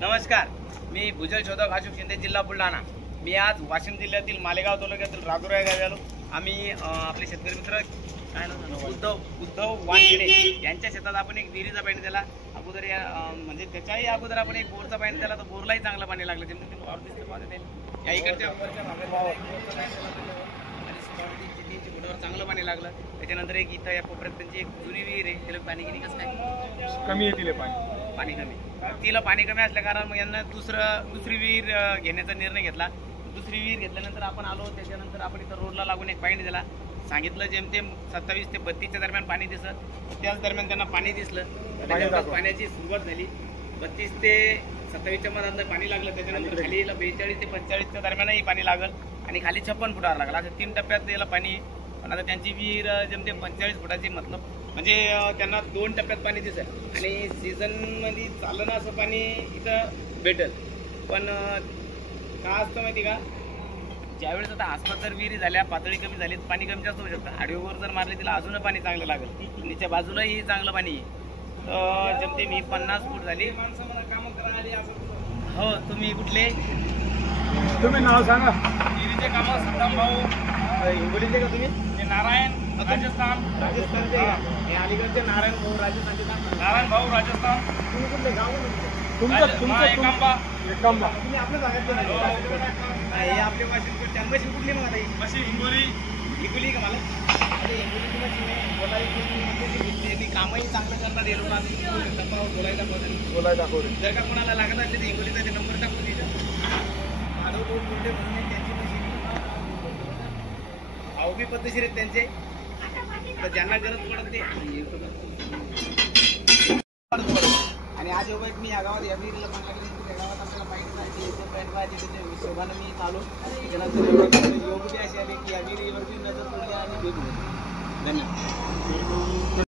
नमस्कार, मी भुजल शोधक अशोक शिंदे, जिल्हा बुलढाणा। मी आज वाशिम जिल्ह्यातील मालेगाव तालुक्यातील राजुरा या गावी आलो। आम्ही आपले शेतकरी मित्र काय नाव उद्धव वानखेडे यांच्या शेतात आपण एक विहिरीचा पाणी दिला अगोदर, म्हणजे त्याच्याही अगोदर आपण एक बोरचा पाणी दिला, तर बोरलाही चांगलं पाणी लागलं। जेणेकरून वावर दिसतं पाणी या इकडच्या फुटावर चांगलं पाणी लागलं। त्याच्यानंतर एक इथं या कोपऱ्यात त्यांची एक जुनी विहीर आहे, त्याला पाणी किती कसं काय कमी येतील पाणी कमी, तिला पाणी कमी असल्या कारण मग यांना दुसरी विहीर घेण्याचा निर्णय घेतला। दुसरी विहीर घेतल्यानंतर आपण आलो, त्याच्यानंतर आपण इथं रोडला लागून एक पाणी दिला। सांगितलं जेमतेम 27 ते 32च्या दरम्यान पाणी दिसत, त्याच दरम्यान त्यांना पाणी दिसलं, पाण्याची सुरुवात झाली। 32 ते 27च्या मध्ये पाणी लागलं, त्याच्यानंतर खाली 42 ते 45च्या दरम्यानही पाणी लागल आणि खाली 56 फुटावर लागलं। असं 3 टप्प्यात याला पाणी। पण आता त्यांची विहीर जेमतेम 45 फुटाची, मतलब म्हणजे त्यांना 2 टप्प्यात पाणी दिसेल आणि सीझनमध्ये चाललं ना असं पाणी इथं भेटेल। पण का असतं माहिती का, ज्यावेळेस आता आसपास जर विहिरी झाल्या, पातळी कमी झाली, पाणी कमी जास्त होऊ शकतं। आडीवर जर मारले तिला अजून पाणी चांगलं लागेल, तिच्या बाजूलाही चांगलं पाणी आहे। तर जेमतेम ही 50 फूट झाली। हो, तुम्ही कुठले? तुम्ही नाव सांगा। विहिरीचे कामं सद्दाम भाऊ हिंगोलीचे का तुम्ही? नारायण राजस्थानचे हे अलीकडचे नारायण भाऊ राजस्थानचे तुम्ही कुठले गाव? एकांबा तुम्ही आपलं सांगायचं हे आपल्या मशीन मशीन कुठली मग आता मशीन हिंगोली का मला? अरे हिंगोलीची मशीन आहे, बोलायची कामही चांगलं करणार येलो ना, बोलायला दाखवलं। जर का कोणाला लागत असले तर हिंगोलीचा ते नंबर टाकून द्यायचा। माधव दोन मोठे म्हणून त्यांची मशीन अवघी पद्धतशीर आहेत त्यांचे, तर ज्यांना गरज पडत ते। आणि आज योगा मी या गावात या विहिरीला सांगितलं, या गावात आपल्याला पाहिजे हिशोबाने मी चालू त्याच्यानंतर